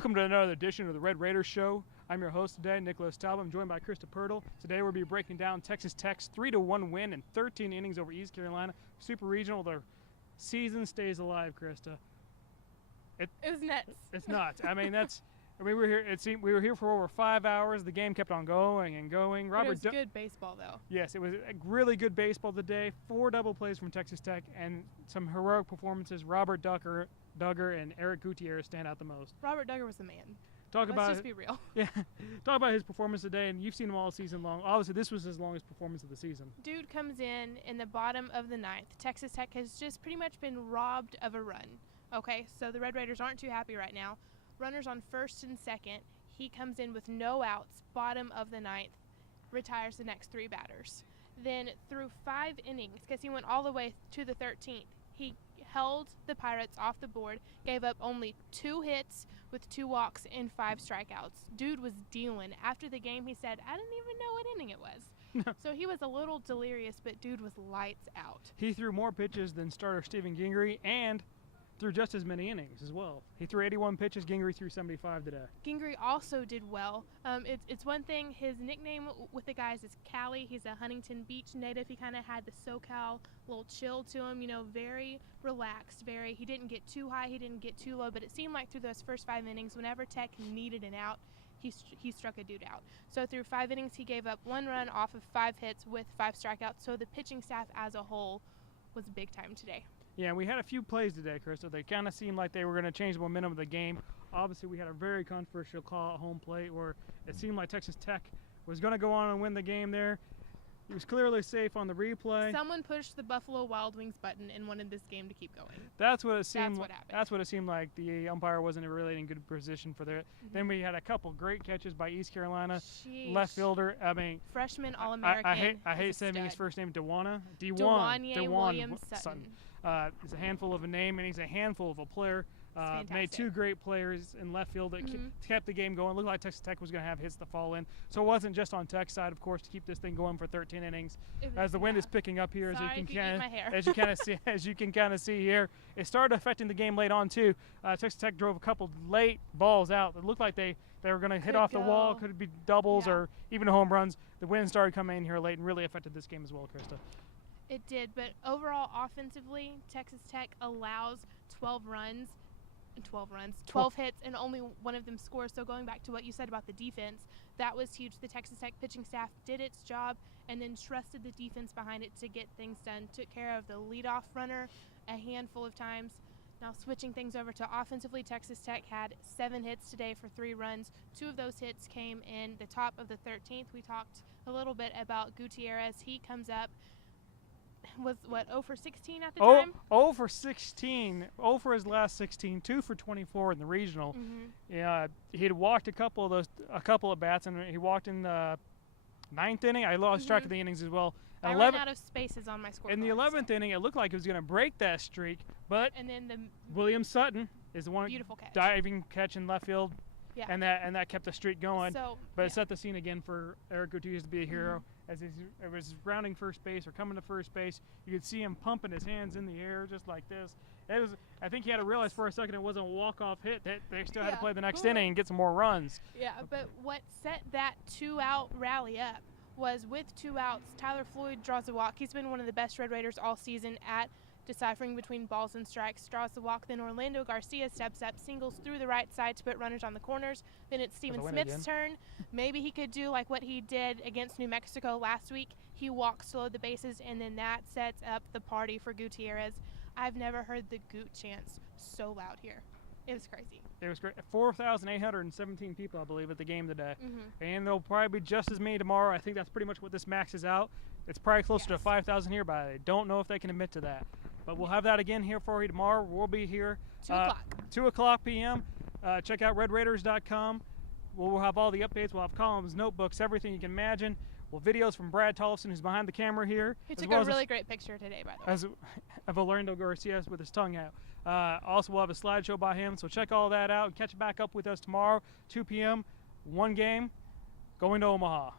Welcome to another edition of the Red Raiders Show. I'm your host today, Nicholas Talbot. I'm joined by Krista Pirtle. Today we'll be breaking down Texas Tech's 3-1 win in 13 innings over East Carolina. Super Regional, their season stays alive, Krista. It was nuts. It's nuts. We were here. We were here for over 5 hours. The game kept on going and going. It was good baseball, though. Yes, it was a really good baseball today. 4 double plays from Texas Tech and some heroic performances. Robert Duggar and Eric Gutierrez stand out the most. Robert Duggar was the man. Let's just be real. Yeah, talk about his performance today, and you've seen him all season long. Obviously, this was his longest performance of the season. Dude comes in the bottom of the ninth. Texas Tech has just pretty much been robbed of a run. Okay, so the Red Raiders aren't too happy right now. Runners on first and second. He comes in with no outs, bottom of the ninth, retires the next 3 batters. Then through 5 innings, because he went all the way to the 13th, he held the Pirates off the board, gave up only 2 hits with 2 walks and 5 strikeouts. Dude was dealing. After the game, he said, I didn't even know what inning it was. So he was a little delirious, but dude was lights out. He threw more pitches than starter Stephen Gingrey and threw just as many innings as well. He threw 81 pitches. Gingrey threw 75 today. Gingrey also did well. It's one thing. His nickname with the guys is Cali. He's a Huntington Beach native. He kind of had the SoCal little chill to him. You know, very relaxed. He didn't get too high. He didn't get too low. But it seemed like through those first 5 innings, whenever Tech needed an out, he struck a dude out. So through 5 innings, he gave up 1 run off of 5 hits with 5 strikeouts. So the pitching staff as a whole was big time today. Yeah, we had a few plays today, Krista. They kind of seemed like they were going to change the momentum of the game. Obviously, we had a very controversial call at home plate where it seemed like Texas Tech was going to go on and win the game there. He was clearly safe on the replay. Someone pushed the Buffalo Wild Wings button and wanted this game to keep going. That's what it seemed. That's what happened. That's what it seemed like. The umpire wasn't really in good position for that. Mm-hmm. Then we had a couple great catches by East Carolina. Sheesh. Left fielder. Freshman All-American. I hate saying his first name. Dewan Williams Sutton. He's a handful of a name, and he's a handful of a player. Made 2 great players in left field that kept the game going. Looked like Texas Tech was going to have hits to fall in. So it wasn't just on Tech's side, of course, to keep this thing going for 13 innings. As the wind is picking up here, as you can kind of see here, it started affecting the game late on too. Texas Tech drove a couple late balls out. It looked like they were going to hit off the wall. Could be doubles or even home runs. The wind started coming in here late and really affected this game as well, Krista. It did, but overall offensively, Texas Tech allows 12 hits, and only one of them scores. So going back to what you said about the defense, that was huge. The Texas Tech pitching staff did its job and then trusted the defense behind it to get things done. Took care of the leadoff runner a handful of times. Now switching things over to offensively, Texas Tech had 7 hits today for 3 runs. 2 of those hits came in the top of the 13th. We talked a little bit about Gutierrez. He comes up. Was 0 for 16 at the time? 0 for 16. 0 for his last 16. 2 for 24 in the regional. Mm-hmm. Yeah, he'd walked a couple of bats, and he walked in the 9th inning. I lost track of the innings as well. I ran out of spaces on my scoreboard. In the 11th inning, it looked like it was going to break that streak, but and then William Sutton is the one beautiful catch. Diving catch in left field. Yeah. And that kept the streak going. But it set the scene again for Eric Gutierrez to be a hero. As he was rounding first base or coming to first base, you could see him pumping his hands in the air just like this. I think he had to realize for a second it wasn't a walk-off hit, that they still had to play the next inning and get some more runs. Yeah, but what set that 2-out rally up was with 2 outs, Tyler Floyd draws a walk. He's been one of the best Red Raiders all season at deciphering between balls and strikes, draws the walk. Then Orlando Garcia steps up, singles through the right side to put runners on the corners. Then it's Steven Smith's turn. Maybe he could do like what he did against New Mexico last week. He walks to load the bases, and then that sets up the party for Gutierrez. I've never heard the Goot chants so loud here. It was crazy. It was great. 4,817 people, I believe, at the game today. And there'll probably be just as many tomorrow. I think that's pretty much what this maxes out. It's probably closer to 5,000 here, but I don't know if they can admit to that. But we'll have that again here for you tomorrow. We'll be here 2 o'clock p.m. Check out redraiders.com. We'll have all the updates. We'll have columns, notebooks, everything you can imagine. Well, videos from Brad Tollefson, who's behind the camera here. He took a really great picture today, by the way. Of Orlando Garcia with his tongue out. Also, we'll have a slideshow by him, so check all that out and catch back up with us tomorrow, 2 p.m., 1 game, going to Omaha.